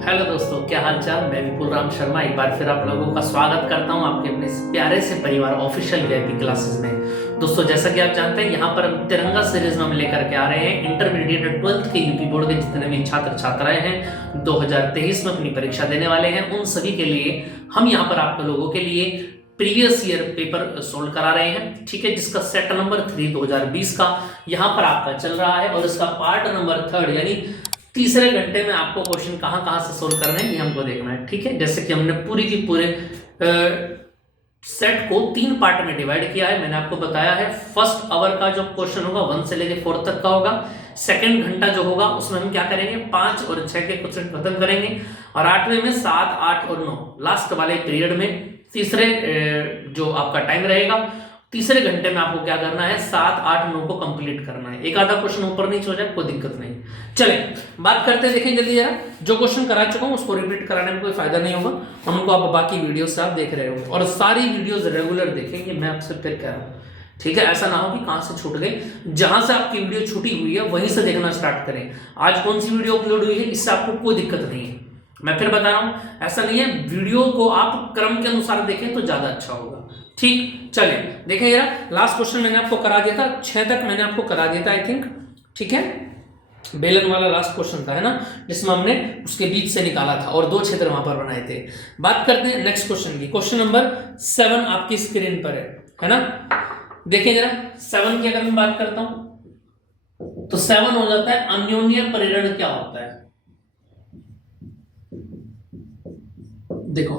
Hello दोस्तों, क्या हाल चाल। मैं विपुल राम शर्मा एक बार फिर आप लोगों का स्वागत करता हूं आपके अपने इस प्यारे से परिवार ऑफिशियल वीआईपी क्लासेस में। दोस्तों, जैसा कि आप जानते हैं, यहाँ पर हम तिरंगा सीरीज में हम लेकर के आ रहे हैं इंटरमीडिएट और 12th के यूपी बोर्ड के जितने भी छात्र छात्राएं हैं 2023 में अपनी परीक्षा देने वाले हैं, उन सभी के लिए हम यहाँ पर आप लोगों के लिए प्रीवियस ईयर पेपर सोल्व करा रहे हैं। ठीक है, जिसका सेट नंबर 3 2020 का यहाँ पर आपका चल रहा है और इसका पार्ट नंबर 3 यानी तीसरे घंटे में आपको क्वेश्चन कहां कहां से सोल्व करने हैं ये हमको देखना है। ठीक है, जैसे कि हमने पूरी की पूरे सेट को 3 पार्ट में डिवाइड किया है। मैंने आपको बताया है फर्स्ट आवर का जो क्वेश्चन होगा 1 से लेकर 4 तक का होगा। सेकंड घंटा जो होगा उसमें हम क्या करेंगे, 5 और 6 के क्वेश्चन खत्म करेंगे और 8वें में 7, 8 और 9 लास्ट वाले पीरियड में तीसरे जो आपका टाइम रहेगा तीसरे घंटे में आपको क्या करना है, 7, 8, 9 को कंप्लीट करना है। एक आधा क्वेश्चन ऊपर नीचे हो जाए कोई दिक्कत नहीं। चले बात करते हैं, देखें जल्दी जरा। जो क्वेश्चन करा चुका हूं उसको रिपीट कराने में कोई फायदा नहीं होगा, हमको आप बाकी वीडियो से आप देख रहे हो और सारी वीडियोस रेगुलर देखेंगे। मैं आपसे फिर कह रहा हूँ, ठीक है, ऐसा ना हो कि कहां से छूट गई। जहां से आपकी वीडियो छूटी हुई है वहीं से देखना स्टार्ट करें। आज कौन सी वीडियो अपलोड हुई है इससे आपको कोई दिक्कत नहीं है। मैं फिर बता रहा हूं, ऐसा नहीं है, वीडियो को आप क्रम के अनुसार देखें तो ज्यादा अच्छा होगा। ठीक, चलिए देखें जरा। लास्ट क्वेश्चन मैंने आपको करा दिया था, 6 तक मैंने आपको करा दिया था आई थिंक। ठीक है, बेलन वाला लास्ट क्वेश्चन था, है ना, जिसमें हमने उसके बीच से निकाला था और 2 क्षेत्र वहां पर बनाए थे। बात करते हैं नेक्स्ट क्वेश्चन की। क्वेश्चन नंबर 7 आपकी स्क्रीन पर है ना। देखिए जरा 7 की अगर मैं बात करता हूं तो 7 हो जाता है अन्योन्य परिऋण। क्या होता है देखो,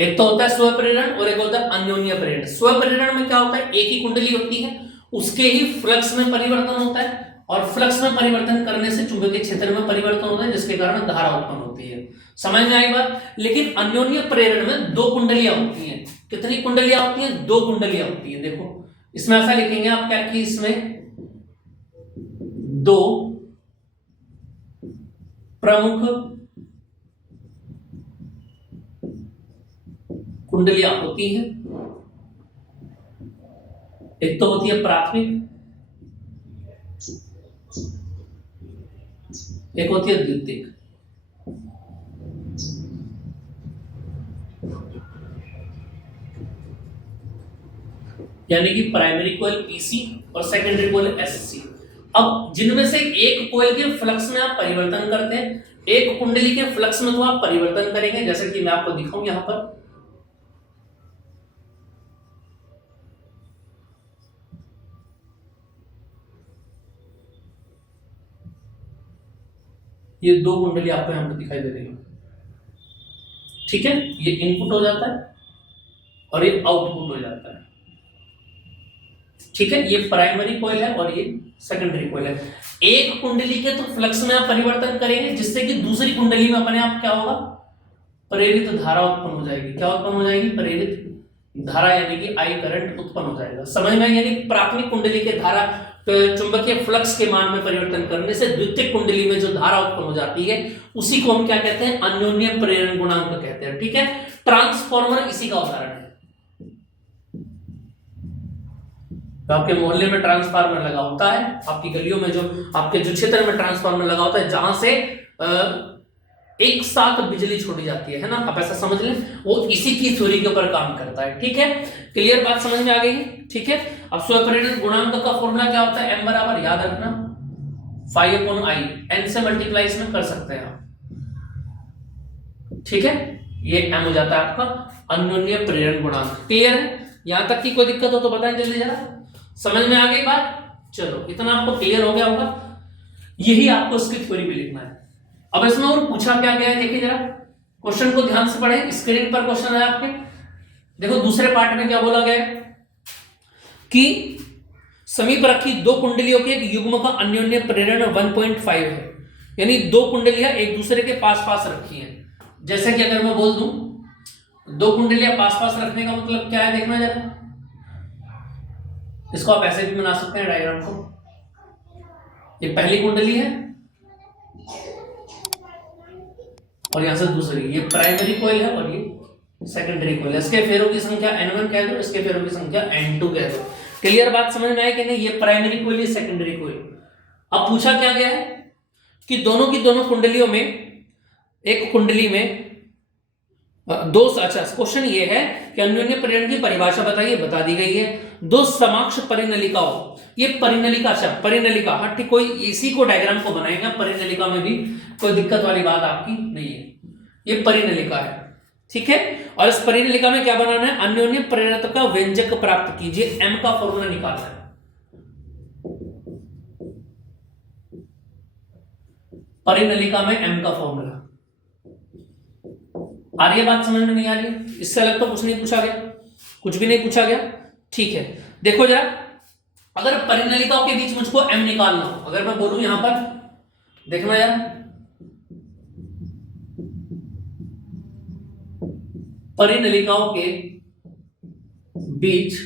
एक तो होता है स्वपरिऋण और एक होता है अन्योन्य परिऋण। स्वपरिऋण में क्या होता है, एक ही कुंडली होती है, उसके ही फ्लक्स में परिवर्तन होता है और फ्लक्स में परिवर्तन करने से चुंबकीय क्षेत्र में परिवर्तन होता है, जिसके कारण धारा उत्पन्न होती है। समझ में आई बात। लेकिन अन्योन्य परिऋण में 2 कुंडलियां होती हैं। कितनी कुंडलियां होती हैं, 2 कुंडलियां होती है। देखो इसमें ऐसा लिखेंगे आप क्या कि इसमें 2 प्रमुख कुंडलियां होती हैं। एक तो होती है प्राथमिक, एक होती है द्वितीयक। यानी कि प्राइमरी कोयल पीसी और सेकेंडरी कोयल एससी। अब जिनमें से एक कोयल के फ्लक्स में आप परिवर्तन करते हैं, एक कुंडली के फ्लक्स में तो आप परिवर्तन करेंगे, जैसे कि मैं आपको दिखाऊं यहां पर। ये 2 कुंडली आपको यहां पर दिखाई दे रही है। ठीक है, ये इनपुट हो जाता है और ये आउटपुट हो जाता है। ठीक है, ये प्राइमरी कॉइल है और ये सेकेंडरी कॉइल है। एक कुंडली के तो फ्लक्स में आप परिवर्तन करेंगे जिससे कि दूसरी कुंडली में अपने आप क्या होगा, प्रेरित धारा उत्पन्न हो जाएगी। क्या उत्पन्न हो जाएगी, प्रेरित धारा, यानी कि आई करंट उत्पन्न हो जाएगा। समझ में, यानी प्राथमिक कुंडली के धारा चुंबकीय फ्लक्स के मान में परिवर्तन करने से द्वितीयक कुंडली में जो धारा उत्पन्न हो जाती है उसी को हम क्या कहते हैं, अन्योन्य प्रेरण गुणांक कहते हैं। ठीक है, ट्रांसफॉर्मर इसी का उदाहरण है। तो आपके मोहल्ले में ट्रांसफार्मर लगा होता है, आपकी गलियों में जो आपके जो क्षेत्र में ट्रांसफार्मर लगा होता है, जहां से एक साथ बिजली छोड़ी जाती है ना, आप ऐसा समझ लें, वो इसी की थ्योरी के ऊपर काम करता है। ठीक है, क्लियर बात समझ में आ गई। ठीक है, अब स्वपरिणत गुणांक का फॉर्मूला क्या होता है, m बराबर, याद रखना, 5/i, n से मल्टीप्लाई इसमें कर सकते हैं आप। ठीक है, ये m हो जाता है आपका अन्योन्य प्रेरण गुणांक। क्लियर है, यहां तक की कोई दिक्कत हो तो बताएं जल्दी जरा। समझ में आ गई बात। चलो इतना आपको क्लियर हो गया होगा। यही आपको इसकी थ्योरी भी लिखना है। अब इसमें और पूछा क्या गया है, देखिए जरा, क्वेश्चन को ध्यान से पढ़ें, स्क्रीन पर क्वेश्चन है आपके। देखो दूसरे पार्ट में क्या बोला गया है कि समीप रखी 2 कुंडलियों के एक युग्म का अन्योन्य प्रेरण 1.5 है। यानी 2 कुंडलियां एक दूसरे के पास पास रखी हैं। जैसे कि अगर मैं बोल दूं 2 कुंडलियां पास पास रखने का मतलब क्या है, देखना जरा। इसको आप ऐसे भी बना सकते हैं डायग्राम को। ये पहली कुंडली है और यहां से दूसरी, ये प्राइमरी कॉइल है और ये सेकेंडरी कॉइल है। इसके फेरों की संख्या n1 कह दो, इसके फेरों की संख्या n2 कह दो। क्लियर बात समझ में आई कि नहीं। ये प्राइमरी कॉइल, ये सेकेंडरी कॉइल। अब पूछा क्या गया है कि दोनों की दोनों कुंडलियों में एक कुंडली में दो, अच्छा क्वेश्चन ये है कि अन्योन्य प्रेरण की परिभाषा बताइए, बता दी गई है। दो समकक्ष परिनलिकाओं, ये परिनलिका, अच्छा परिनलिका, हाँ ठीक, कोई इसी को डायग्राम को बनाएगा, परिनलिका में भी कोई दिक्कत वाली बात आपकी नहीं है, ये परिनलिका है, ठीक है। और इस परिनलिका में क्या बनाना है, अन्योन्य प्रेरक का व्यंजक प्राप्त कीजिए, एम का फॉर्मूला निकालना है। परिनलिका में एम का फॉर्मूला, आ रही है बात, समझ में नहीं आ रही है? इससे अलग तो कुछ नहीं पूछा गया, कुछ भी नहीं पूछा गया, ठीक है। देखो जरा, अगर परिनलिकाओं के बीच मुझको एम निकालना हो, अगर मैं बोलूं यहां पर, देखना यार, परिनलिकाओं के बीच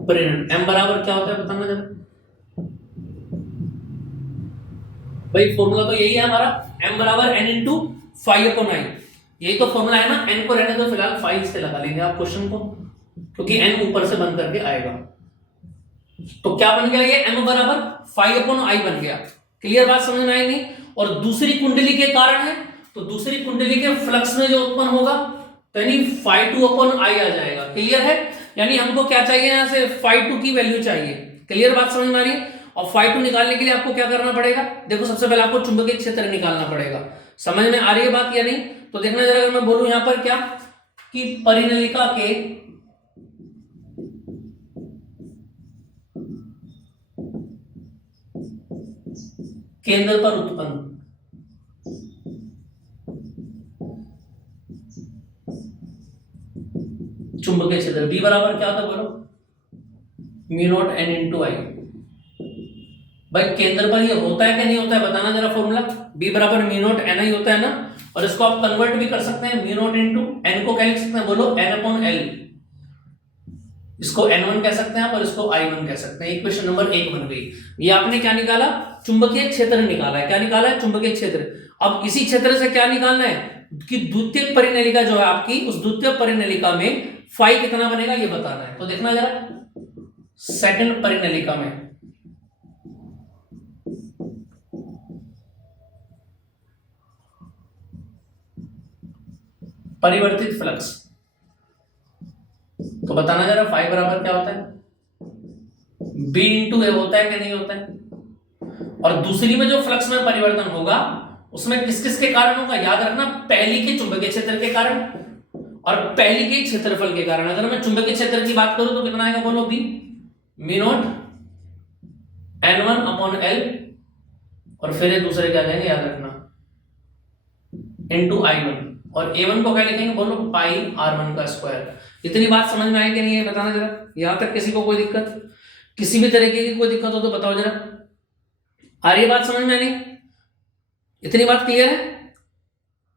परिनल, एम बराबर क्या होता है बताना जरा भाई। फॉर्मूला तो यही है हमारा, m बराबर n इंटू 5/9, यही तो फॉर्मूला है ना। n को रहने दो फिलहाल, 5 से लगा लेंगे आप क्वेश्चन को, क्योंकि n ऊपर से बन करके आएगा। तो क्या बन गया ये, m बराबर 5/i बन गया। क्लियर बात समझ में आई नहीं? और दूसरी कुंडली के कारण है, तो दूसरी कुंडली के फ्लक्स में जो उत्पन्न होगा तो यानी 5/2 आ जाएगा। क्लियर है? यानी हमको क्या चाहिए, यहां से 5/2 की वैल्यू चाहिए। क्लियर बात समझ में आ रही है? और 5/2 निकालने के लिए आपको क्या करना पड़ेगा, देखो सबसे पहले आपको चुंबकीय क्षेत्र निकालना पड़ेगा। समझ में आ रही है बात या नहीं? तो देखना जरा, अगर मैं बोलूं यहां पर क्या कि परिनलिका के केंद्र पर उत्पन्न चुंबकीय क्षेत्र B बराबर क्या होता है बोलो, μ0 n इंटू आई। भाई केंद्र पर ये होता है कि नहीं होता है बताना जरा फॉर्मूला। B बराबर μ0 ni होता है ना, और इसको आप कन्वर्ट भी कर सकते हैं, μ0 इंटू n को क्या लिख सकते हैं बोलो, n/l। इसको n1 कह सकते हैं आप और इसको i1 कह सकते हैं। इक्वेशन नंबर 1 बन गई। ये आपने क्या निकाला, चुंबकीय क्षेत्र निकाला है। क्या निकाला है, चुंबकीय क्षेत्र। अब इसी क्षेत्र से क्या निकालना है कि द्वितीय परिनलिका जो है आपकी, उस द्वितीय परिनलिका में फाई कितना बनेगा ये बताना है। तो देखना जरा, सेकंड परिनलिका में परिवर्तित फ्लक्स, तो बताना जरा फाई बराबर क्या होता है, B इंटू ए होता है कि नहीं होता है। और दूसरी में जो फ्लक्स में परिवर्तन होगा उसमें किस किस के कारण होगा, याद रखना, पहली के चुंबकीय क्षेत्र के कारण और पहली के क्षेत्रफल के कारण। अगर मैं चुंबकीय क्षेत्र की बात करूं तो कितना आएगा बोलो, B μ0 n1/l, और फिर दूसरे क्या जाएंगे याद रखना, इंटू i1, और a1 को क्या लिखेंगे बोलो, पाई r1 का स्क्वायर। इतनी बात समझ में आई कि नहीं है बताना जरा। यहां तक किसी को कोई दिक्कत, किसी भी तरीके की कोई दिक्कत हो तो बताओ जरा। आ रही है बात समझ में नहीं? इतनी बात क्लियर है?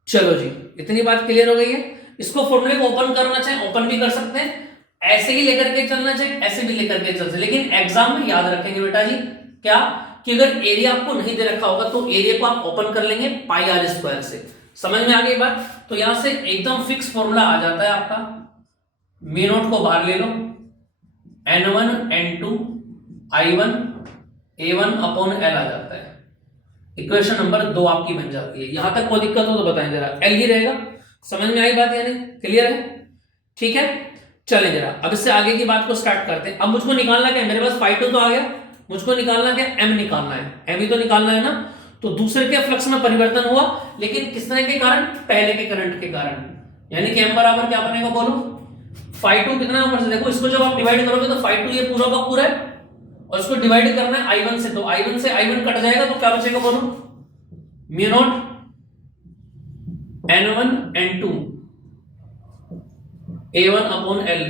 चलो जी, इतनी बात क्लियर हो गई है। इसको फॉर्मूले को ओपन करना चाहे ओपन भी कर सकते हैं, ऐसे ही लेकर के चलना चाहिए, ऐसे भी लेकर के चल सकते, लेकिन एग्जाम में याद रखेंगे बेटा जी क्या, कि अगर एरिया आपको नहीं दे रखा होगा तो एरिया को आप ओपन कर लेंगे पाई आर स्क्वायर से। समझ में आ गई बात? तो यहां से एकदम फिक्स फॉर्मूला आ जाता है आपका, μ0 को बाहर ले लो, n1 n2 i1 a1/l आ जाता है। इक्वेशन नंबर 2 आपकी बन जाती है। यहां तक कोई दिक्कत हो तो बताएं जरा, एल ही रहेगा। समझ में आई बात यानी? क्लियर है? ठीक है, चलें जरा अब इससे आगे की बात को स्टार्ट करते हैं। अब मुझको निकालना क्या है, मेरे पास फाई 2 तो आ गया, मुझको निकालना क्या, एम निकालना है। एम ही तो निकालना है ना। तो दूसरे के फ्लक्स में परिवर्तन हुआ, लेकिन किस तरह के कारण, पहले के करंट के कारण, यानी कि एम बराबर क्या बनेगा बोलो, फाई 2 कितना ऊपर से, देखो इसको जब आप डिवाइड करोगे तो फाई 2 ये पूरा का पूरा है, और इसको डिवाइड करना है i1 से, तो i1 से i1 कट जाएगा तो क्या बचेगा बोलो, μ0 n1 n2 a1/l।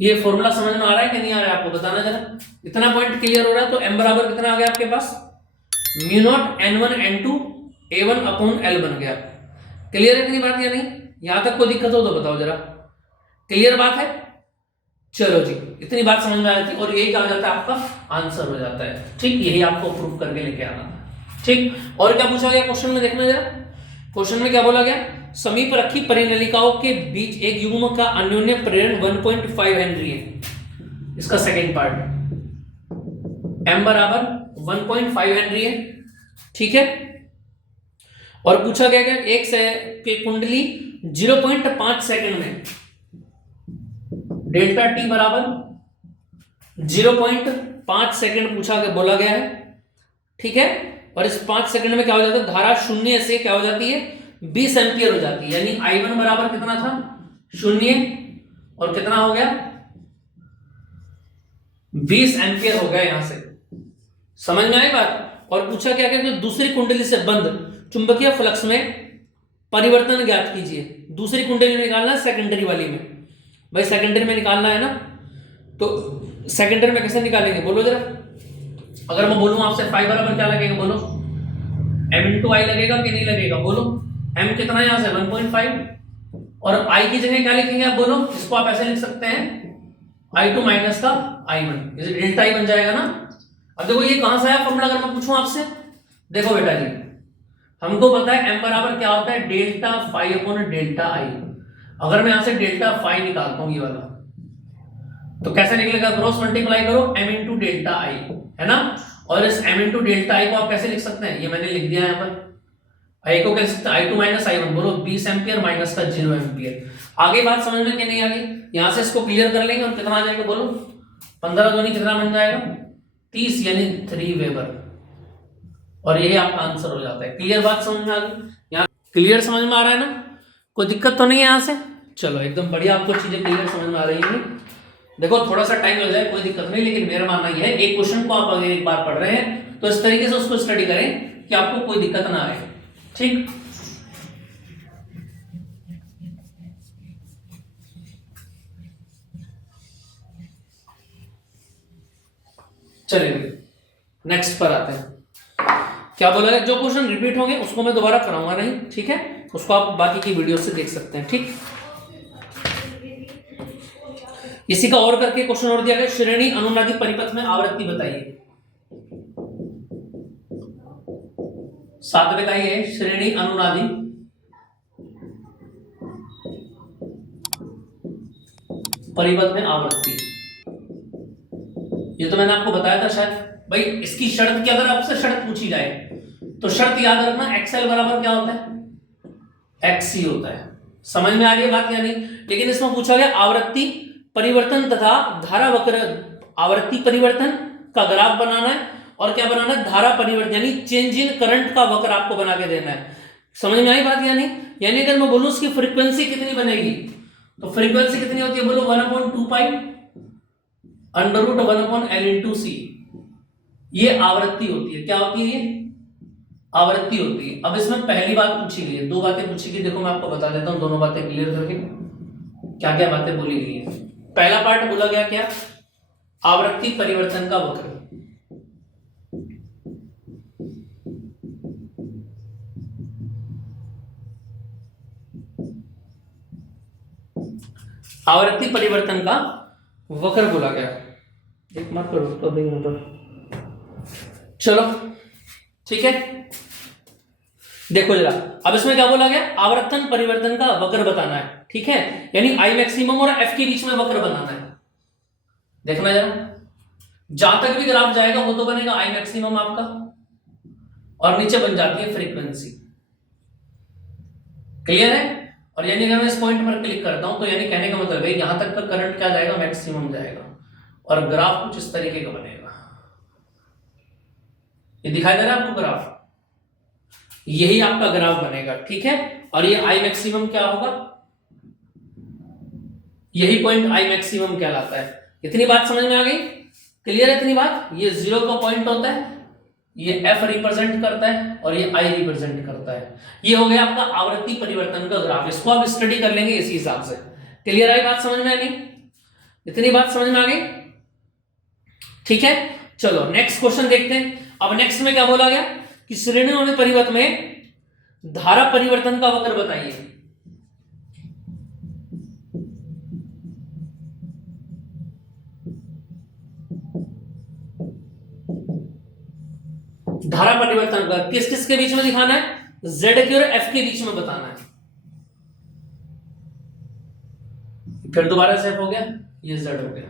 ये फॉर्मूला समझ में आ रहा है कि नहीं आ रहा है आपको बताना जरा। इतना पॉइंट क्लियर हो रहा है? तो m बराबर कितना आ गया आपके पास, μ0 n1 n2 a1/l बन गया। क्लियर है इतनी बात या नहीं? यहां तक कोई दिक्कत हो तो बताओ जरा। क्लियर बात है? चलो जी, इतनी बात समझ में आ जाती है, और यही क्या हो जाता है आपका आंसर हो जाता है। ठीक, यही आपको प्रूफ करके लेके आना था। ठीक, और क्या पूछा गया क्वेश्चन में, देखना जरा। क्वेश्चन में क्या बोला गया, समीप रखी परिनलिकाओं के बीच एक युग्म का अन्योन्य प्रेरण 1.5 हेनरी है। इसका सेकंड पार्ट, m बराबर 1.5 हेनरी है, ठीक है। और पूछा गया क्या, एक से के कुंडली 0.5 सेकंड में डेल्टा टी बराबर 0.5 सेकंड पूछा गया, बोला गया है, ठीक है। और इस 5 सेकंड में क्या हो जाता है, धारा शून्य से क्या हो जाती है 20 एम्पियर हो जाती है। यानी I1 बराबर कितना था, 0, और कितना हो गया 20 एम्पियर हो गया यहां से। समझ में आई बात। और पूछा क्या कि दूसरी कुंडली से बंद चुंबकीय फ्लक्स में परिवर्तन ज्ञात कीजिए। दूसरी कुंडली में निकालना है, सेकेंडरी वाली में। भाई सेकेंडरी में निकालना है ना, तो सेकेंडरी में कैसे निकालेंगे बोलो जरा। अगर मैं बोलूं आपसे फाई बराबर क्या लगेगा बोलो, m/i लगेगा कि नहीं लगेगा बोलो। m कितना है यहां से 1.5, और i की जगह क्या लिखेंगे आप बोलो। इसको आप ऐसे लिख सकते हैं I2 माइनस का I1, जैसे डेल्टा I बन जाएगा ना। अब देखो ये कहां से आया फॉर्मूला, अगर मैं पूछूं आपसे, देखो बेटा जी हमको पता है m बराबर क्या होता है delta phi upon delta I। अगर मैं यहां से डेल्टा फाई निकालता हूं ये वाला, तो कैसे निकलेगा, क्रॉस मल्टीप्लाई करो m इंटू डेल्टा I, है ना। और इस m इंटू डेल्टा I को आप कैसे लिख सकते हैं, ये मैंने लिख दिया यहाँ पर। I को कैसे, I2 माइनस I1 बोलो 20 एम्पियर माइनस का 0 एम्पियर। आगे बात समझ में कि नहीं आ गई। यहां से इसको क्लियर कर लेंगे और कितना आ जाएगा बोलो, 15 दूनी कितना बन जाएगा 30, यानी 3 वेबर। और यही आपका आंसर हो जाता है। क्लियर बात समझ में आ गई, यहाँ क्लियर समझ में आ रहा है ना, कोई दिक्कत तो नहीं है यहाँ से। चलो एकदम बढ़िया, आपको चीजें क्लियर समझ में आ रही है। देखो थोड़ा सा टाइम लग जाए कोई दिक्कत नहीं, लेकिन मेरा मानना यह है एक क्वेश्चन को आप अगर एक बार पढ़ रहे हैं तो इस तरीके से उसको स्टडी करें कि आपको कोई दिक्कत ना आए, ठीक। चलिए नेक्स्ट पर आते हैं। क्या बोला है, जो क्वेश्चन रिपीट होंगे उसको मैं दोबारा कराऊंगा नहीं, ठीक है। उसको आप बाकी की वीडियो से देख सकते हैं, ठीक। इसी का और करके क्वेश्चन और दिया गया, श्रेणी अनुनादी परिपथ में आवृत्ति बताइए। 7वें का ही है, श्रेणी अनुनादी परिपथ में आवृत्ति। ये तो मैंने आपको बताया था शायद। भाई इसकी शर्त क्या, अगर आपसे शर्त पूछी जाए तो शर्त याद रखना, XL बराबर क्या होता है XC होता है। समझ में आ रही है बात या नहीं। लेकिन इसमें पूछा गया आवृत्ति परिवर्तन तथा धारा वक्र, आवृत्ति परिवर्तन का ग्राफ बनाना है, और क्या बनाना है धारा परिवर्तन, यानी चेंज इन करंट का वक्र आपको बना के देना है। समझ में आई बात या नहीं। यानी अगर मैं बोलूं उसकी फ्रीक्वेंसी कितनी बनेगी, तो फ्रीक्वेंसी कितनी होती है बोलो 1/2 पाई √1/L/C। ये आवृत्ति होती है। क्या होती है ये आवृत्ति होती है। अब इसमें पहली बात पूछी गई है, दो बातें पूछी गई, देखो मैं आपको बता देता हूं दोनों बातें क्लियर करके क्या क्या बातें बोली गई है। पहला पार्ट बोला गया क्या, आवृत्ति परिवर्तन का वक्र। आवृत्ति परिवर्तन का वक्र बोला गया। एक मार्क करो तो भी यहां पर, चलो ठीक है। देखो जरा, अब इसमें क्या बोला गया, आवर्तन परिवर्तन का वक्र बताना है, ठीक है। यानी I मैक्सिमम और F के बीच में वक्र बनाना है। देखना जरा, जहां तक भी ग्राफ जाएगा वो तो बनेगा I मैक्सिमम आपका, और नीचे बन जाती है फ्रीक्वेंसी। क्लियर है। और यानी अगर मैं इस पॉइंट पर क्लिक करता हूं तो यानी कहने का मतलब है यहां तक का करंट क्या जाएगा मैक्सिमम जाएगा, और ग्राफ कुछ इस तरीके का बनेगा। ये दिखाई दे रहा है आपको ग्राफ, यही आपका ग्राफ बनेगा, ठीक है। और ये I मैक्सिमम क्या होगा, यही पॉइंट I मैक्सिमम कहलाता है। इतनी बात समझ में आ गई, क्लियर है इतनी बात। ये 0 का पॉइंट होता है, ये F रिप्रेजेंट करता है और ये I रिप्रेजेंट करता है। ये हो गया आपका आवृत्ति परिवर्तन का ग्राफ। इसको आप स्टडी कर लेंगे इसी हिसाब से। क्लियर है बात समझ में आ गई, इतनी बात समझ में आ गई, ठीक है। चलो नेक्स्ट क्वेश्चन देखते हैं। अब नेक्स्ट में क्या बोला गया कि श्रेणी वाले परिपथ में धारा परिवर्तन का वक्र बताइए। धारा परिवर्तन का किस किस के बीच में दिखाना है, Z के और F के बीच में बताना है। फिर दोबारा से F हो गया, ये Z हो गया।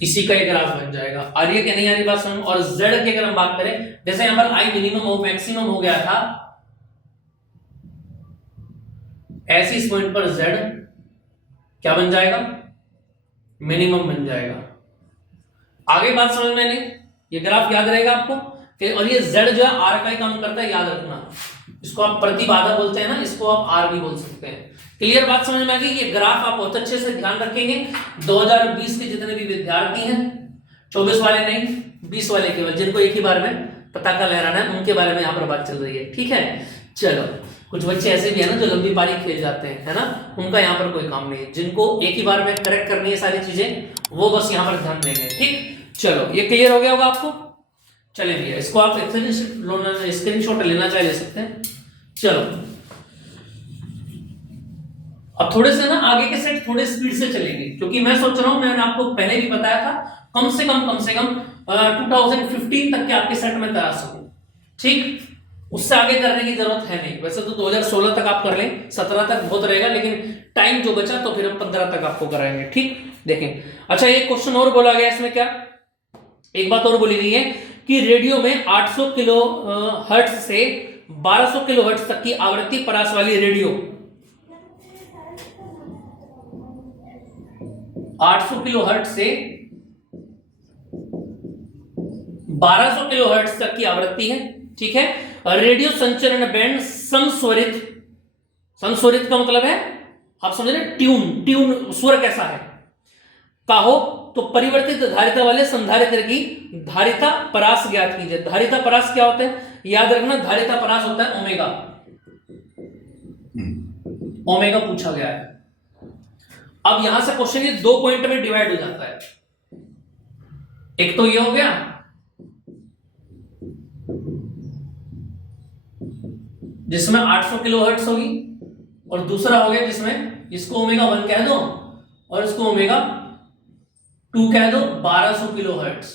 इसी का एक ग्राफ बन जाएगा। आ रही है कि नहीं आ रही बात समझ? और z की अगर हम बात करें, जैसे यहां पर i मिनिमम और मैक्सिमम हो गया था, ऐसे इस पॉइंट पर z क्या बन जाएगा? मिनिमम बन जाएगा। आगे बात समझ में नहीं? ये ग्राफ याद रहेगा आपको कि, और ये z जो है r का ही काम करता है, याद रखना। इसको आप प्रतिबाधा बोलते हैं ना, इसको आप r भी बोल सकते हैं। क्लियर बात समझ में आ गई? ये ग्राफ आप बहुत अच्छे से ध्यान रखेंगे। 2020 के जितने भी विद्यार्थी हैं, 24 वाले नहीं, 20 वाले केवल, जिनको एक ही बार में पताका लहराना है, उनके बारे में यहाँ पर बात चल रही है। ठीक है, चलो। कुछ बच्चे ऐसे भी है ना जो लंबी पारी खेल जाते हैं, है ना, उनका यहाँ पर कोई काम नहीं है। जिनको एक ही बार में करेक्ट करनी है सारी चीजें, वो बस यहाँ पर ध्यान देंगे। ठीक, चलो, ये क्लियर हो गया होगा आपको? चले भैया, इसको आप स्क्रीनशॉट लेना चाहे ले सकते हैं। चलो, अब थोड़े से ना आगे के सेट थोड़े स्पीड से चलेंगे, क्योंकि मैं सोच रहा हूं, मैंने आपको पहले भी बताया था, कम से कम 2015 तक के आपके सेट में करा सकूं। ठीक, उससे आगे करने की जरूरत है नहीं। वैसे तो 2016 तक आप कर लें, 17 तक बहुत रहेगा, लेकिन टाइम जो बचा तो फिर हम 15 तक आपको कराएंगे। ठीक, देखें। अच्छा, एक क्वेश्चन और बोला गया इसमें, क्या एक बात और बोली गई है कि रेडियो में 800 किलो हर्ट्ज से 1200 किलो हर्ट्ज तक की आवृत्ति परास वाली रेडियो, 800 किलो हर्ट्ज से 1200 किलो हर्ट्ज तक की आवृत्ति है। ठीक है, रेडियो संचरण बैंड समस्वरित, समस्वरित का मतलब है, आप समझ रहे, ट्यून स्वर कैसा है का हो, तो परिवर्तित धारिता वाले संधारित्र की धारिता परास ज्ञात कीजिए। धारिता परास क्या होता है? याद रखना, धारिता परास होता है ओमेगा। ओमेगा पूछा गया है। अब यहां से क्वेश्चन ये 2 पॉइंट में डिवाइड हो जाता है। एक तो ये हो गया, जिसमें 800 किलो हर्ट्ज होगी, और दूसरा हो गया जिसमें इसको ओमेगा 1 कह दो और इसको ओमेगा 2 कह दो, 1200 किलो हर्ट्ज।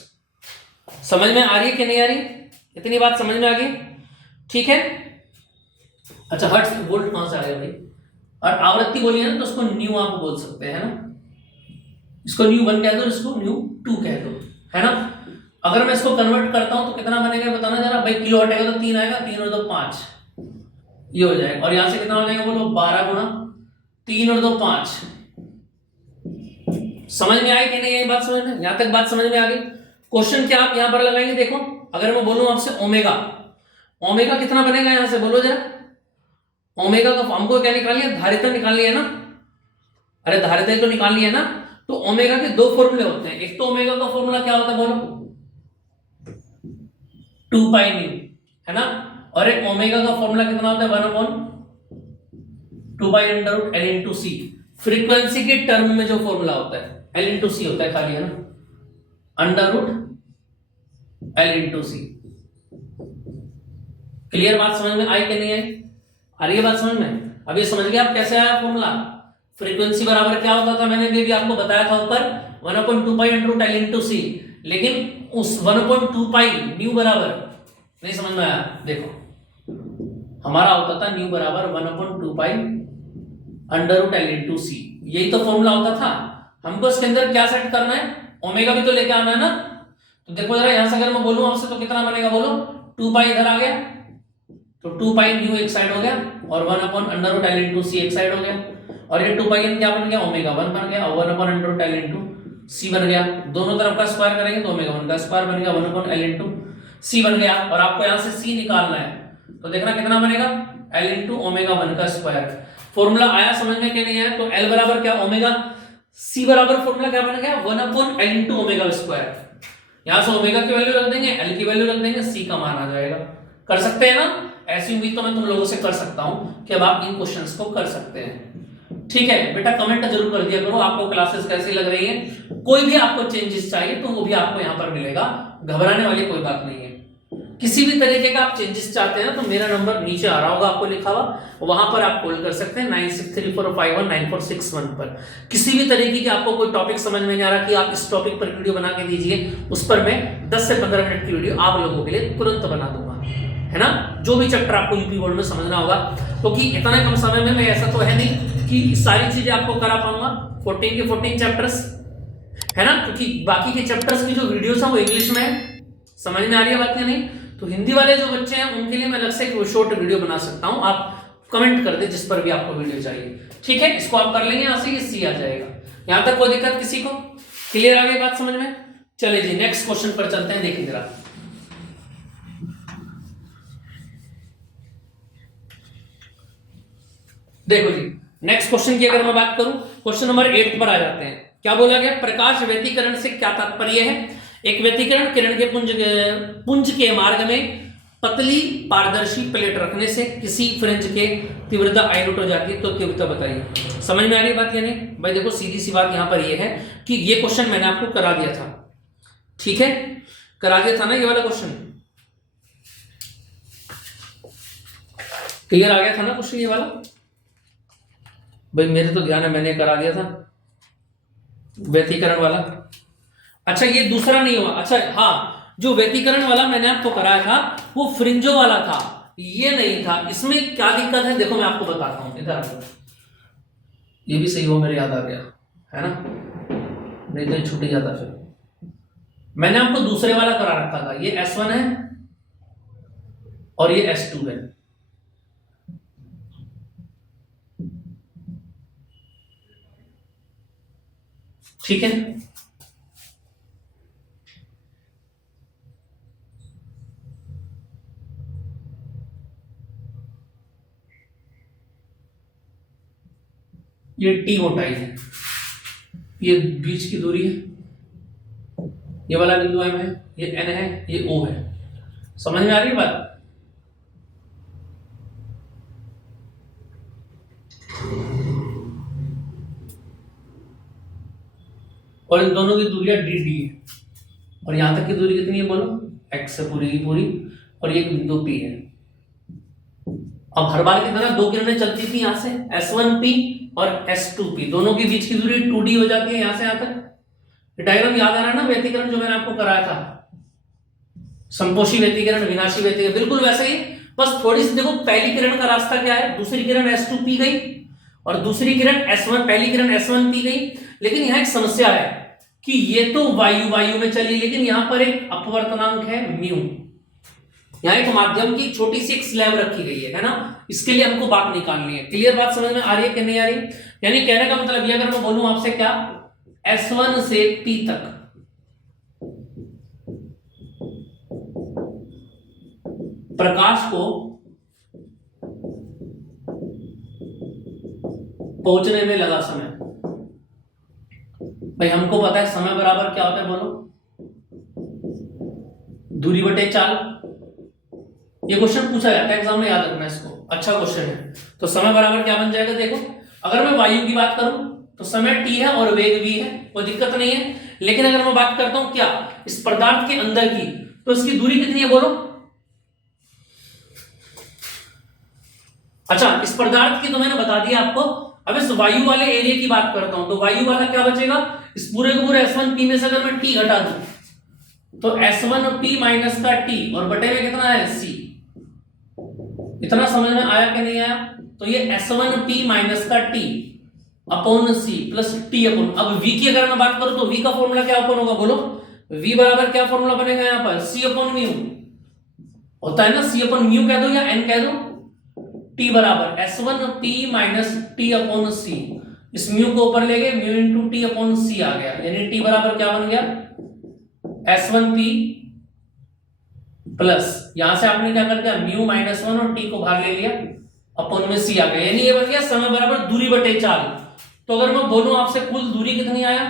समझ में आ रही है कि नहीं आ रही? इतनी बात समझ में आ गई? ठीक है। अच्छा, हर्ट्ज वोल्ट कहां से आ गया भाई? और आवृत्ति बोली है ना, तो उसको न्यू आप बोल सकते हैं ना, इसको न्यू 1 कह दो, इसको न्यू 2 कह दो, है ना। अगर मैं इसको कन्वर्ट करता हूं तो कितना बनेगा बताना जरा भाई। किलो हटेगा तो 3 आएगा, 3 और 2 5, ये हो जाएगा। और यहां से कितना हो जाएगा बोलो? 12 गुना 3 और 2 5। समझ में आई कि नहीं? ये बात समझ में, यहां तक बात समझ में आ गई? क्वेश्चन क्या आप यहां पर लगाएंगे? देखो, अगर मैं बोलूं आपसे ओमेगा, ओमेगा कितना बनेगा यहां से बोलो जरा। ओमेगा का हमको क्या निकालनी है? धारिता निकालनी है ना। अरे धारिता तो निकालनी है ना। तो ओमेगा के 2 फॉर्मूले होते हैं। एक तो ओमेगा का फॉर्मूला क्या होता है बोलो? 2 पाई न्यू, है ना। और एक ओमेगा का फॉर्मूला कितना होता है? 1/2 pi under root L into C. Frequency के टर्म में जो फॉर्मूला होता है एल इंटू सी होता है खाली, है ना, अंडर रूट एल इंटू सी। क्लियर बात समझ में आई कि नहीं आई? आ रही है बात समझ में? अभी समझ गए आप कैसे आया फॉर्मूला? फ्रीक्वेंसी बराबर क्या होता था? मैंने भी आपको बताया था ऊपर, 1/2 pi under root L into C. लेकिन उस 1/2 पाई न्यू बराबर नहीं समझ में आया? देखो, हमारा होता था न्यू बराबर 1/2 pi under root L into C. यही तो फॉर्मूला होता था। हमको इसके अंदर क्या सेट करना है? ओमेगा भी तो लेके आना है ना। तो देखो जरा, यहां से अगर मैं बोलूं आपसे तो कितना बनेगा बोलो? 2 पाई इधर आ गया, तो 2 पाई न्यू एक साइड हो गया, और 1/√L इंटू सी एक साइड हो गया, और ये 2 पाई क्या बन गया? ओमेगा 1 बन गया, और 1/√L इंटू सी बन गया। दोनों तरफ का स्क्वायर करेंगे तो ओमेगा 1 का स्क्वायर बन गया, 1/L इंटू सी बन गया। और आपको यहां से सी निकालना है, तो देखना कितना बनेगा? L इंटू ओमेगा 1 का स्क्वायर। फॉर्मूला आया समझ में कि नहीं आया? तो L बराबर क्या? ओमेगा। C बराबर फॉर्मूला क्या बन गया? 1/L into omega square. यहां से ओमेगा की वैल्यू रख देंगे, L की वैल्यू रख देंगे, C का मान आ जाएगा। कर सकते हैं ना? ऐसी उम्मीद तो मैं तुम लोगों से कर सकता हूं कि अब आप इन क्वेश्चंस को कर सकते हैं। ठीक है बेटा, कमेंट जरूर कर दिया करो आपको क्लासेस कैसी लग रही है। कोई भी आपको चेंजेस चाहिए तो वो भी आपको यहाँ पर मिलेगा, घबराने वाली कोई बात नहीं है। किसी भी तरीके का आप चेंजेस चाहते हैं ना, तो मेरा नंबर नीचे आ रहा होगा आपको लिखा हुआ, वहां पर आप कॉल कर सकते हैं 9634519461 पर। किसी भी तरीके की आपको कोई टॉपिक समझ में नहीं आ रहा कि आप इस टॉपिक पर वीडियो बना के दीजिए, उस पर मैं 10 से 15 मिनट की वीडियो आप लोगों के लिए तुरंत बना दूंगा, है ना। जो भी चैप्टर आपको यूपी बोर्ड में समझना होगा, क्योंकि इतना कम समय में मैं ऐसा तो है नहीं कि सारी चीजें आपको करा पाऊंगा। 14 के 14 चैप्टर्स है ना, क्योंकि बाकी के चैप्टर्स की जो वीडियोस हैं वो इंग्लिश में है। समझ में आ रही है बात या नहीं? तो हिंदी वाले जो बच्चे हैं उनके लिए मैं अलग से एक शॉर्ट वीडियो बना सकता हूं, आप कमेंट कर दे जिस पर भी आपको वीडियो चाहिए। ठीक है, इसको आप कर लेंगे, यहां से ये सी आ जाएगा। यहां तक कोई दिक्कत किसी को? क्लियर आ गई बात समझ में? चलिए जी नेक्स्ट क्वेश्चन पर चलते हैं। देखिए जरा, देखो जी नेक्स्ट क्वेश्चन की अगर मैं बात करूं, क्वेश्चन नंबर 8 पर आ जाते हैं। क्या बोला गया? प्रकाश व्यतिकरण से क्या तात्पर्य है? एक व्यतिकरण किरण के पुंज के मार्ग में पतली पारदर्शी प्लेट रखने से किसी फ्रिंज के तीव्रता आइनोट हो जाती है, तो तीव्रता बताइए। समझ में आ रही बात या नहीं? भाई देखो सीधी सी बात यहां पर यह है कि ये क्वेश्चन मैंने आपको करा दिया था। ठीक है, करा दिया था ना ये वाला क्वेश्चन? क्लियर आ गया था ना क्वेश्चन ये वाला? भाई मेरे तो ध्यान है मैंने करा दिया था व्यतिकरण वाला। अच्छा ये दूसरा नहीं हुआ। अच्छा हाँ, जो व्यतिकरण वाला मैंने आपको कराया था वो फ्रिंजो वाला था, ये नहीं था। इसमें क्या दिक्कत है देखो मैं आपको बताता हूं, इधर ये भी सही हो, मेरे याद आ गया है ना, नहीं तो छूट जाता। फिर मैंने आपको दूसरे वाला करा रखा था, ये S1 है और ये S2 है। ठीक है, ये T मोटाई है, ये बीच की दूरी है, ये वाला बिंदु M है, ये N है, ये O है। समझ में आ रही है बात? और इन दोनों की दूरियां डी है, और यहां तक की दूरी कितनी है बोलो? x है पूरी की पूरी, और ये बिंदु P है। अब हर बार की तरह दो किरणें चलती थी यहां से, S1P और S2P, दोनों के बीच की दूरी 2D हो जाती है यहां से यहां तक। डायग्राम याद आ रहा है ना व्यतिकरण जो मैंने आपको कराया था, संपोषी व्यतिकरण, विनाशी व्यतिकरण, बिल्कुल वैसे ही। बस थोड़ी सी देखो, पहली किरण का रास्ता क्या है? दूसरी किरण S2P गई और दूसरी किरण S1, पहली किरण S1P गई। लेकिन यहां एक समस्या है कि ये तो वायु में चली, लेकिन यहां पर एक अपवर्तनांक है म्यू। यहां एक माध्यम की छोटी सी एक स्लैब रखी गई है ना, इसके लिए हमको बात निकालनी है। क्लियर बात समझ में आ रही है कि नहीं आ रही? यानी कहने का मतलब ये, अगर मैं बोलूं आपसे क्या, S1 से P तक प्रकाश को पहुंचने में लगा समय, भाई हमको पता है समय बराबर क्या होता है बोलो? दूरी बटे चाल। ये क्वेश्चन पूछा जाता है एग्जाम में, याद रखना इसको, अच्छा क्वेश्चन है। तो समय बराबर क्या बन जाएगा देखो, अगर मैं वायु की बात करूं तो समय t है और वेग v है, कोई दिक्कत नहीं है। लेकिन अगर मैं बात करता हूं क्या, इस पदार्थ के अंदर की, तो इसकी दूरी कितनी है बोलो? अच्छा इस पदार्थ की तो मैंने बता दिया आपको। अब इस वायु वाले एरिया की बात करता हूं, तो वायु वाला क्या बचेगा? इस पूरे को पूरे S1P में से अगर मैं t घटा दूं तो S1P माइनस का t, और बटे में कितना है c। इतना समझ में आया कि नहीं आया? तो ये S1P माइनस का t upon c plus t upon, अब v की अगर मैं बात करूं तो v का फॉर्मूला क्या अपॉन होगा बोलो? v बराबर क्या फॉर्मूला बनेगा यहां पर? c अपॉन म्यू होता है ना, c अपॉन म्यू कह दो या n कह दो। t बराबर S1P minus t upon c, इस म्यू को ऊपर ले गए, mu into T upon c आ गया, यानी t बराबर क्या बन गया? S1P प्लस, यहां से आपने क्या कर दिया, म्यू माइनस 1 और t को बाहर ले लिया, अपॉन में c आ गया, यानी ये बन गया समय बराबर दूरी बटे चाल। तो अगर मैं बोलूं आपसे कुल दूरी कितनी आया,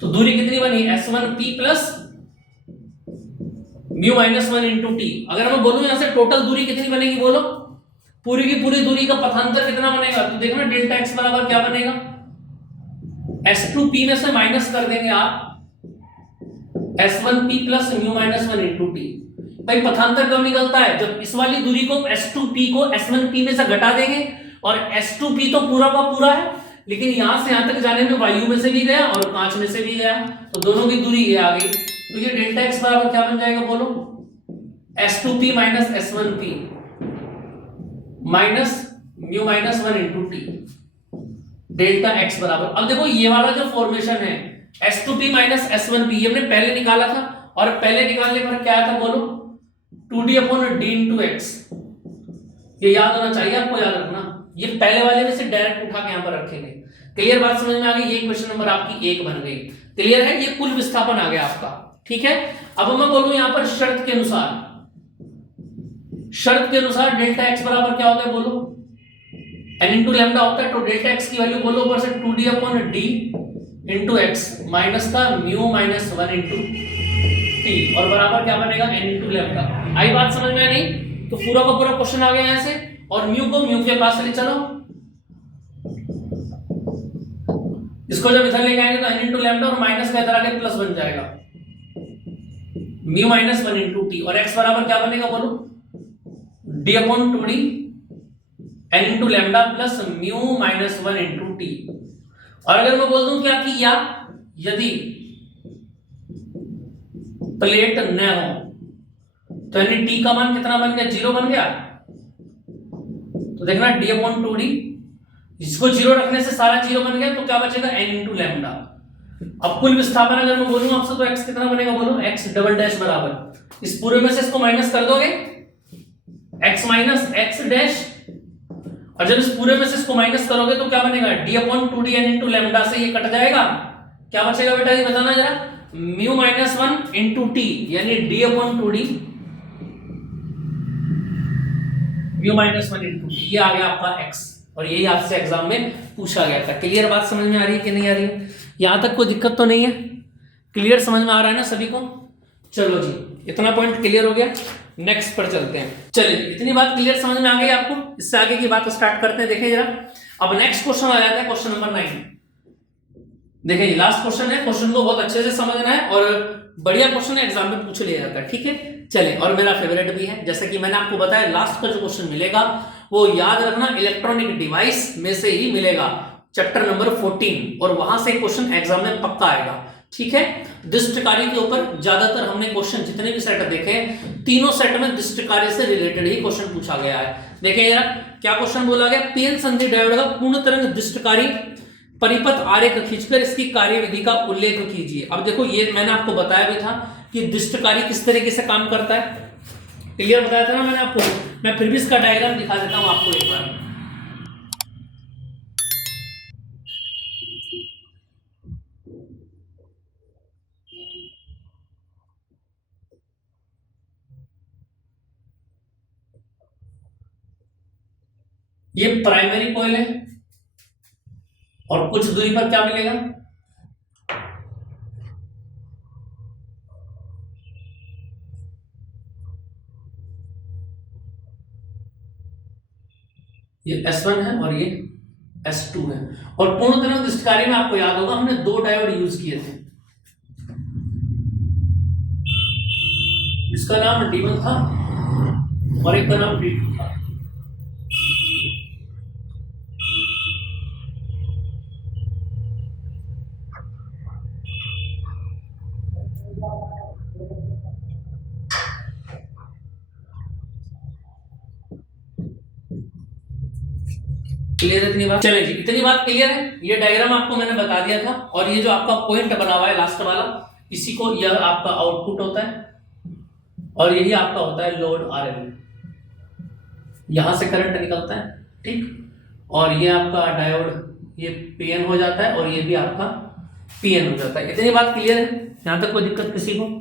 तो दूरी कितनी बनी? S1P plus mu minus 1 into T. अगर मैं बोलूं यहां से टोटल दूरी कितनी बनेगी बोलो? पूरी की पूरी दूरी का पथांतर कितना बनेगा? तो देखना डेल्टा x बराबर क्या बनेगा? S2P में से माइनस कर देंगे आप S1P plus mu minus 1 into T. भाई पथांतर कब निकलता है? जब इस वाली दूरी को S2P को S1P में से घटा देंगे, और S2P तो पूरा का पूरा है, लेकिन यहां से यहां तक जाने में वायु में से भी गया और कांच में से भी गया, तो दोनों की दूरी ये आ गई। तो ये डेल्टा x बराबर क्या बन जाएगा बोलो? S2P minus S1P minus mu minus 1 into T, delta x बराबर। अब देखो ये वाला जो फॉर्मेशन है S2P माइनस S1P हमने पहले निकाला था, और पहले निकालने पर क्या आया था बोलो, 2D upon D into x. ये याद होना चाहिए आपको, याद रखना, ये पहले वाले में से डायरेक्ट उठा के यहां पर रखेंगे। क्लियर बात समझ में आ गई? ये क्वेश्चन नंबर आपकी 1 बन गई। क्लियर है? ये कुल विस्थापन आ गया आपका। ठीक है, अब मैं बोलूं यहां पर शर्त के अनुसार, शर्त के अनुसार डेल्टा एक्स बराबर क्या होता है बोलो, n इंटू लैम्डा होता है। तो डेल्टा एक्स की वैल्यू बोलो ऊपर से 2D upon D into x minus का म्यू माइनस 1 इंटू टी, और बराबर क्या बनेगा, n इंटू लैम्डा। आई बात समझ में? नहीं तो पूरा का पूरा क्वेश्चन आ गया यहां से, और म्यू को म्यू के पास ले चलो, इसको जब इधर लेके आएंगे तो n इंटू लैम्डा और माइनस का इधर आके प्लस बन जाएगा, म्यू माइनस 1 इंटू टी, और x बराबर क्या बनेगा बोलो, d upon 2d n into lambda plus mu minus 1 into T. और अगर मैं बोल दूं क्या कि या यदि प्लेट न हो तो यानी टी का मान कितना बन गया, 0 बन गया। तो देखना d अपॉन 2d, इसको 0 रखने से सारा 0 बन गया, तो क्या बचेगा, n इंटू लैम्डा। अब कुल विस्थापन अगर मैं बोलूं आपसे तो x कितना बनेगा बोलो, x डबल डैश बराबर, इस पूरे में से इसको माइनस कर दोगे, x माइनस x डैश, और जब इस पूरे में से इसको माइनस करोगे तो क्या बनेगा, d upon 2d n into lambda से ये कट जाएगा, क्या बचेगा बेटा ये बताना जरा, म्यू माइनस 1 इंटू टी, यानी d upon 2d mu minus 1 into T, ये आ गया आपका x, और यही आपसे एग्जाम में पूछा गया था। क्लियर बात समझ में आ रही है कि नहीं आ रही है? यहां तक कोई दिक्कत तो नहीं है? क्लियर समझ में आ रहा है ना सभी को? चलो जी, इतना पॉइंट क्लियर हो गया, नेक्स्ट पर चलते हैं। चलिए, इतनी बात क्लियर समझ में आ गई आपको, इससे आगे की बात स्टार्ट करते हैं। देखिए जरा, अब नेक्स्ट क्वेश्चन आ जाता है, क्वेश्चन नंबर 9। देखिए लास्ट क्वेश्चन है, क्वेश्चन को बहुत अच्छे से समझना है, और बढ़िया क्वेश्चन एग्जाम में पूछ लिया जाता है। ठीक है, चले, और मेरा फेवरेट भी है, जैसे कि मैंने आपको बताया लास्ट का जो क्वेश्चन मिलेगा वो याद रखना इलेक्ट्रॉनिक डिवाइस में से ही मिलेगा, चैप्टर नंबर 14, और वहां से क्वेश्चन एग्जाम में पक्का आएगा। ठीक है, दृष्टि कार्य के ऊपर ज्यादातर हमने क्वेश्चन जितने भी सेट देखे, तीनों सेट में दृष्टि कार्य से रिलेटेड ही क्वेश्चन पूछा गया है। देखिए यार, क्या क्वेश्चन बोला गया, पीएन संधि डायोड का पूर्ण तरंग दृष्टिकारी परिपथ आरेख खींचकर इसकी कार्यविधि का उल्लेख कीजिए। अब देखो, ये मैंने आपको बताया भी था कि दृष्टिकारी किस तरीके से काम करता है, क्लियर बताया था ना मैंने आपको। मैं फिर भी इसका डायग्राम दिखा देता हूं आपको एक बार। ये प्राइमरी कॉइल है, और कुछ दूरी पर क्या मिलेगा, ये S1 है और ये S2 है। और पूर्ण तरंग दृष्टिकारी में आपको याद होगा हमने 2 डायोड यूज किए थे, इसका नाम D1 था और एक का नाम D2 था। क्लियर है इतनी बात? चलिए जी, इतनी बात क्लियर है। ये डायग्राम आपको मैंने बता दिया था, और ये जो आपका पॉइंट बना हुआ है लास्ट वाला, इसी को, यह आपका आउटपुट होता है, और यही आपका होता है लोड RL, यहां से करंट निकलता है। ठीक, और ये आपका डायोड, ये PN हो जाता है, और ये भी आपका PN हो जाता है। इतनी बात क्लियर है? यहां तक कोई दिक्कत किसी को?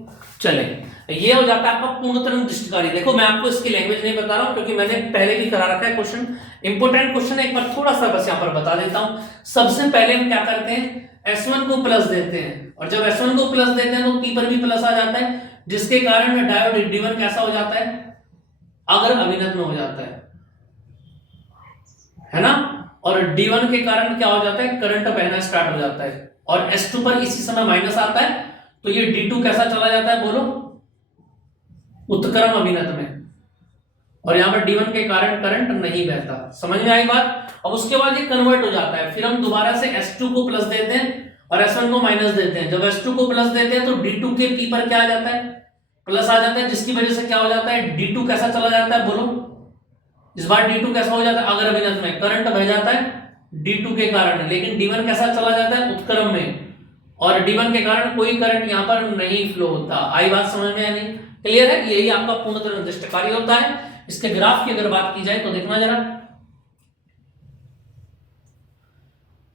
चले, ये हो जाता है आपका पूर्ण तरंग दृष्टिकारी। देखो मैं आपको इसकी लैंग्वेज नहीं बता रहा हूं, क्योंकि मैंने पहले भी करा रखा है क्वेश्चन, इंपोर्टेंट क्वेश्चन है, एक बार थोड़ा सा बस यहां पर बता देता हूं। सबसे पहले हम क्या करते हैं, S1 को प्लस देते हैं, और जब S1 को प्लस देते हैं तो P पर भी प्लस आ जाता है, जिसके कारण डायोड D1 कैसा हो जाता है, अगर अभिनत में हो जाता है ना, और D1 के कारण क्या हो जाता है, करंट बहना स्टार्ट हो जाता है, और S2 पर इसी समय माइनस आता है, तो ये D2 कैसा चला जाता है बोलो, उत्क्रम अभिनत में, और यहां पर D1 के कारण करंट नहीं बहता। समझ में आई बात? अब उसके बाद ये कन्वर्ट हो जाता है, फिर हम दोबारा से S2 को प्लस देते हैं और S1 को माइनस देते हैं। जब S2 को प्लस देते हैं तो D2 के P पर क्या आ जाता है, प्लस आ जाता है, जिसकी वजह से क्या हो जाता है, D2 कैसा चला जाता है बोलो, इस बार D2 कैसा हो जाता है, अगर अभिनत में करंट बह जाता है D2 के कारण, लेकिन D1 कैसा चला जाता है, उत्क्रम में, और D1 के कारण कोई करंट यहाँ पर नहीं फ्लो होता। आई बात समझ में या नहीं? क्लियर है? यही आपका पूर्णतः निर्दिष्ट कार्य होता है। इसके ग्राफ की अगर बात की जाए तो देखना जरा,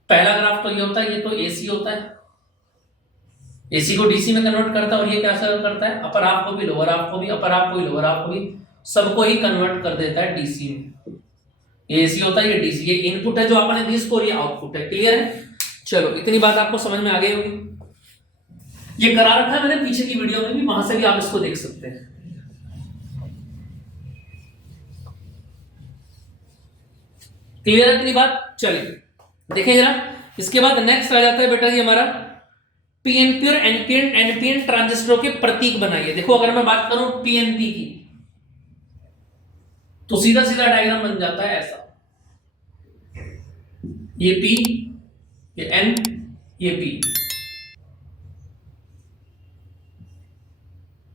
पहला ग्राफ तो ये होता है, ये तो एसी होता है, एसी को डीसी में कन्वर्ट करता है, और ये कैसे करता है, अपर हाफ को भी लोअर हाफ को भी, अपर हाफ को भी लोअर हाफ को भी, सबको ही कन्वर्ट कर देता है डीसी में। ये एसी होता है, ये डीसी, ये इनपुट है जो आपने दी इसको, ये आउटपुट है। क्लियर है? चलो इतनी बात आपको समझ में आ गई होगी। ये करा रखा है मैंने पीछे की वीडियो में भी, वहां से भी आप इसको देख सकते हैं। क्लियर है इतनी बात? चलिए देखें जरा, इसके बाद नेक्स्ट आ जाता है बेटा ये हमारा पीएनपी और एनपीएन ट्रांजिस्टरों के प्रतीक बनाइए। देखो अगर मैं बात करूं पीएनपी की, तो सीधा सीधा डायग्राम बन जाता है ऐसा, ये पी, ये एन, ये पी,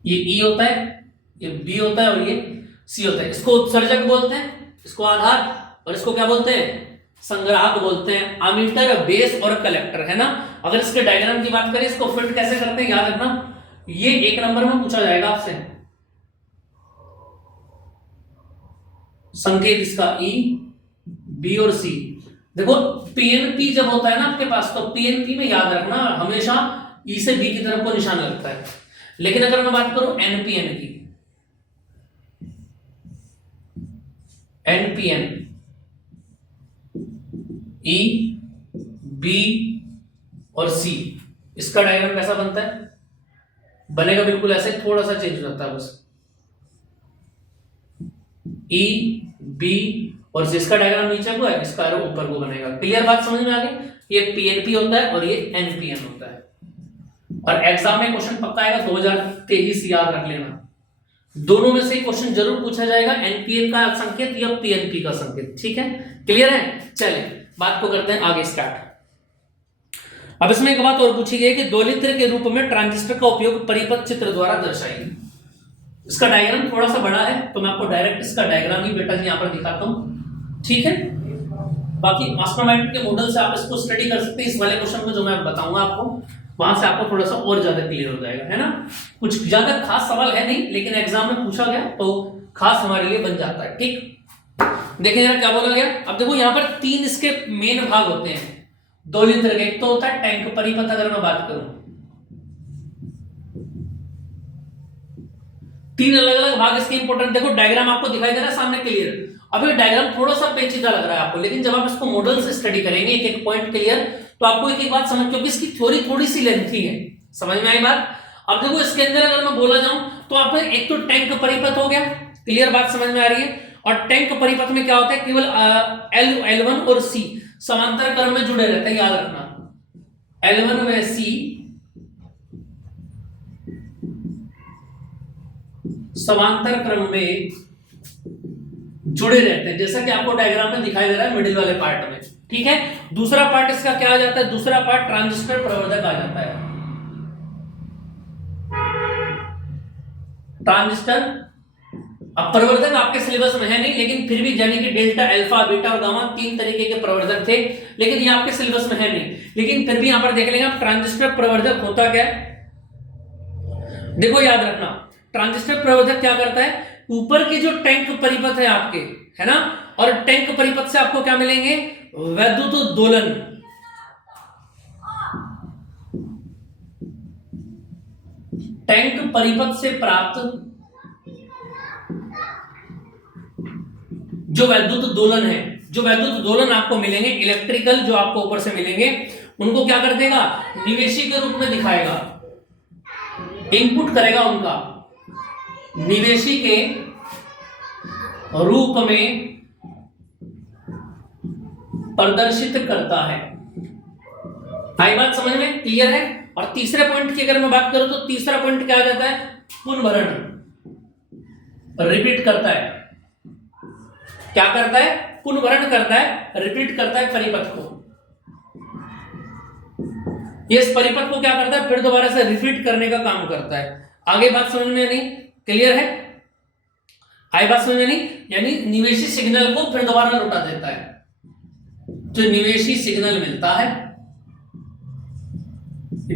ये ई होता है, ये बी होता है, और ये सी होता है। इसको उत्सर्जक बोलते हैं, इसको आधार, और इसको क्या बोलते हैं, संग्राहक बोलते हैं। अमीटर, बेस और कलेक्टर, है ना। अगर इसके डायग्राम की बात करें, इसको फिट कैसे करते हैं याद रखना, ये एक नंबर में पूछा जाएगा आपसे। संकेत इसका ई, बी और सी। देखो पीएनपी जब होता है ना आपके पास, तो पीएनपी में याद रखना हमेशा ई से बी की तरफ को निशान लगता है। लेकिन अगर मैं बात करूं एनपीएन की, एनपीएन, ई, बी और सी, इसका डायग्राम कैसा बनता है, बनेगा बिल्कुल ऐसे, थोड़ा सा चेंज हो जाता है बस। ई, बी और सी, इसका डायग्राम नीचे को है, इसका ऊपर को बनेगा। क्लियर बात समझ में आ गई? ये पीएनपी होता है और ये एनपीएन होता है। और एग्जाम में क्वेश्चन पक्का आएगा 2023, याद रख लेना। दोनों में से क्वेश्चन जरूर पूछा जाएगा, एनपीएन का संकेत या पीएनपी का संकेत। ठीक है? क्लियर है? चलिए बात को करते हैं आगे स्टार्ट। अब इसमें एक बात और पूछी गई कि दोलित्र के रूप में ट्रांजिस्टर का उपयोग परिपथ चित्र द्वारा दर्शाइए। इसका डायग्राम थोड़ा सा बड़ा है, तो मैं आपको डायरेक्ट इसका डायग्राम ही बेटा जी यहां पर दिखाता हूं। ठीक है? बाकी मास्टरमाइंड के मॉडल से आप इसको स्टडी कर सकते हैं। इस वाले क्वेश्चन को जो मैं बताऊंगा आपको, वहां से आपको थोड़ा सा और ज्यादा क्लियर हो जाएगा, है ना। कुछ ज्यादा खास सवाल है नहीं, लेकिन एग्जाम में पूछा गया तो खास हमारे लिए बन जाता है। ठीक, देखिए जरा क्या बोला गया। अब देखो यहाँ पर 3 इसके मेन भाग होते हैं दोलित्र के। एक तो होता है टैंक परिपथ, अगर मैं बात करूं 3 अलग अलग भाग इसके इंपॉर्टेंट। देखो डायग्राम आपको दिखाई दे रहा है सामने, क्लियर। अब ये डायग्राम थोड़ा सा पेचीदा लग रहा है आपको, लेकिन जब आप इसको मॉडल से स्टडी करेंगे एक एक पॉइंट क्लियर, तो आपको एक एक बात समझ, क्योंकि इसकी थ्योरी थोड़ी सी लेंथी है। समझ में आई बात? अब देखो इसके अंदर अगर मैं बोला जाऊं तो आपको एक तो टैंक परिपथ हो गया, क्लियर बात समझ में आ रही है। और टैंक परिपथ में क्या होता है, केवल L1 और C समांतर क्रम में जुड़े रहते हैं, याद रखना। L1 व C समांतर क्रम में जुड़े रहते हैं, जैसा कि आपको डायग्राम में दिखाई दे रहा है मिडिल वाले पार्ट में। ठीक है? दूसरा पार्ट इसका क्या आ जाता है, दूसरा पार्ट ट्रांजिस्टर प्रवर्धक आ जाता है। ट्रांजिस्टर, अब प्रवर्धक आपके सिलेबस में है नहीं, लेकिन फिर भी यानी कि डेल्टा, अल्फा, बीटा और गामा 3 तरीके के प्रवर्धक थे, लेकिन ये आपके सिलेबस में है नहीं। लेकिन फिर भी यहां पर देख लेंगे आप, ट्रांजिस्टर प्रवर्धक होता क्या है। देखो याद रखना, ट्रांजिस्टर प्रवर्धक क्या करता है, ऊपर के जो टैंक परिपथ है आपके, है ना, और टैंक परिपथ से आपको क्या मिलेंगे, वैद्युत दोलन। टैंक परिपथ से प्राप्त जो वैद्युत दोलन है, जो वैद्युत दोलन आपको मिलेंगे इलेक्ट्रिकल, जो आपको ऊपर से मिलेंगे, उनको क्या कर देगा, निवेशी के रूप में दिखाएगा, इनपुट करेगा, उनका निवेशी के रूप में प्रदर्शित करता है। आई बात समझ में? क्लियर है? और तीसरे पॉइंट की अगर मैं बात करूं तो तीसरा पॉइंट क्या आ जाता है, पुनर्भरण, रिपीट करता है। क्या करता है, पुनर्भरण करता है, रिपीट करता है परिपथ को। ये इस परिपथ को क्या करता है, फिर दोबारा से रिपीट करने का काम करता है। आगे बात समझ में नहीं? क्लियर है? आई बात समझ में नहीं? यानी निवेशी सिग्नल को फिर दोबारा लौटा देता है। जो निवेशी सिग्नल मिलता है,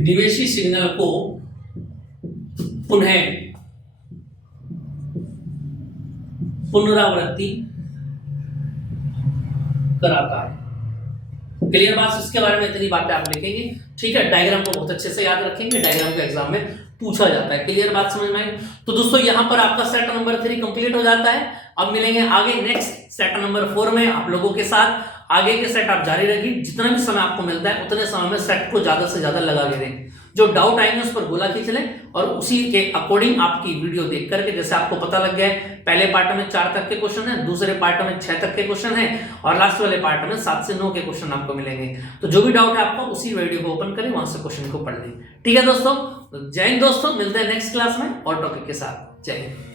विदेशी सिग्नल को पुनरावृत्ति कराता है। क्लियर बात? इसके बारे में इतनी बातें आप लिखेंगे, ठीक है। डायग्राम को बहुत अच्छे से याद रखेंगे, डायग्राम को एग्जाम में पूछा जाता है। क्लियर बात समझ में आई? तो दोस्तों यहाँ पर आपका सेट नंबर 3 कंप्लीट हो जाता है। अब मिलेंगे आगे नेक्स्ट सेट नंबर 4 में आप लोगों के साथ। आगे के सेट आप जारी रखिए, जितना भी समय आपको मिलता है उतने समय में सेट को ज्यादा से ज्यादा लगा के दें। जो डाउट आएंगे उस पर गोला खींच लें और उसी के अकॉर्डिंग आपकी वीडियो देख करके, जैसे आपको पता लग गया है पहले पार्ट में 4 तक के क्वेश्चन है, दूसरे पार्ट में 6 तक के क्वेश्चन है और लास्ट वाले पार्ट में 7 से 9 के क्वेश्चन आपको मिलेंगे। तो जो भी डाउट है आपको उसी वीडियो को ओपन करें, वहां से क्वेश्चन को पढ़ लें। ठीक है दोस्तों, जय हिंद दोस्तों, मिलते हैं नेक्स्ट क्लास में और टॉपिक के साथ। जय हिंद।